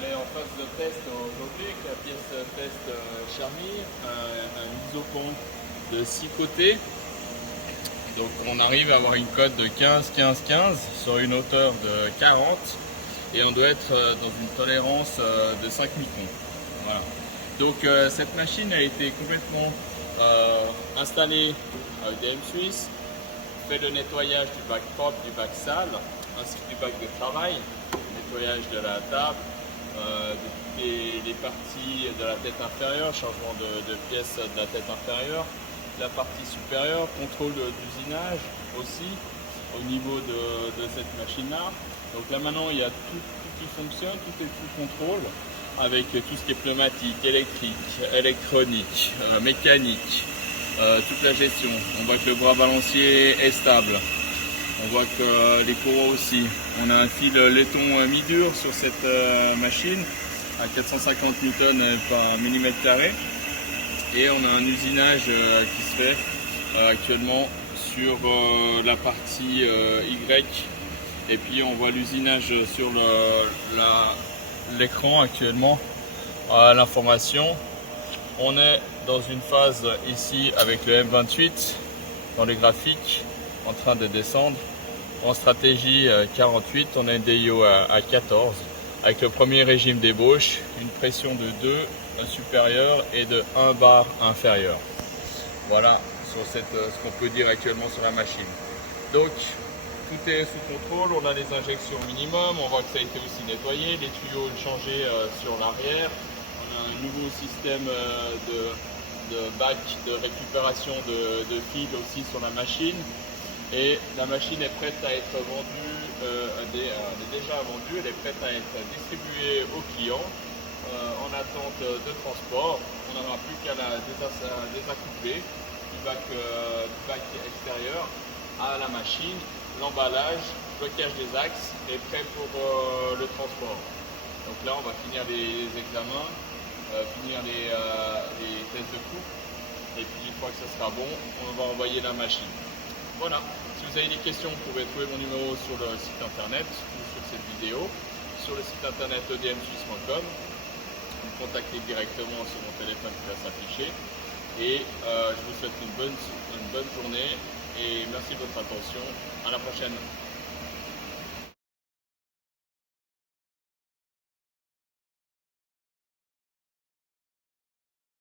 elle est en phase de test aujourd'hui avec la pièce test Charmy, un isopont de 6 côtés. Donc on arrive à avoir une cote de 15, 15, 15 sur une hauteur de 40 et on doit être dans une tolérance de 5 microns. Voilà. Donc cette machine a été complètement installée avec des M-Suisse, fait le nettoyage du bac propre, du bac sale, ainsi que du bac de travail, nettoyage de la table, de toutes les parties de la tête inférieure, changement de pièces de la tête inférieure, la partie supérieure, contrôle d'usinage aussi au niveau de cette machine-là. Donc là maintenant il y a tout qui fonctionne, tout est sous contrôle avec tout ce qui est pneumatique, électrique, électronique, mécanique, toute la gestion. On voit que le bras balancier est stable. On voit que les courroies aussi. On a un fil laiton mi-dur sur cette machine à 450 newtons par millimètre carré. Et on a un usinage qui se fait actuellement sur la partie Y. Et puis on voit l'usinage sur l'écran actuellement à l'information. On est dans une phase ici avec le M28 dans les graphiques en train de descendre. En stratégie 48, on a un DIO à 14 avec le premier régime d'ébauche, une pression de 2 supérieure et de 1 bar inférieur. Voilà sur ce qu'on peut dire actuellement sur la machine. Donc tout est sous contrôle, on a des injections minimum, on voit que ça a été aussi nettoyé, les tuyaux changés sur l'arrière. On a un nouveau système de bac de récupération de fil aussi sur la machine. Et la machine est prête à être vendue, elle est déjà vendue, elle est prête à être distribuée aux clients en attente de transport. On n'aura plus qu'à la désaccoupler du bac extérieur à la machine, l'emballage, blocage des axes est prêt pour le transport. Donc là on va finir les examens, finir les tests de coupe et puis une fois que ça sera bon, on va envoyer la machine. Voilà, si vous avez des questions, vous pouvez trouver mon numéro sur le site internet ou sur cette vidéo, sur le site internet edmsuisse.com. Vous me contactez directement sur mon téléphone qui va s'afficher. Et je vous souhaite une bonne journée et merci de votre attention. À la prochaine.